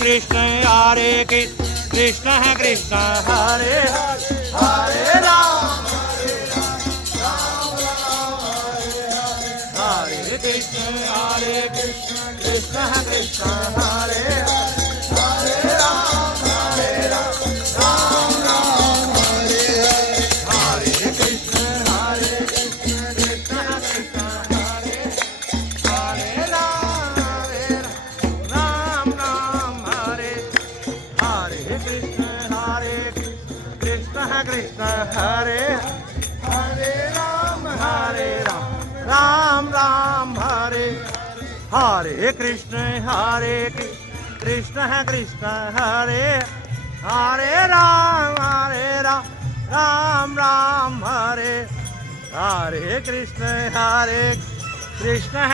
Krishna Krishna Krishna Hare Hare Ram Hare Krishna Krishna Krishna Hare Hare Ram Ram Ram Hare Hare Krishna Krishna Krishna Hare Hare Ram Ram Ram Hare Hare Krishna Krishna Hare Hare Ram Ram Ram Hare Hare Krishna Krishna Krishna Hare Hare Ram Ram Ram Hare Hare Krishna Krishna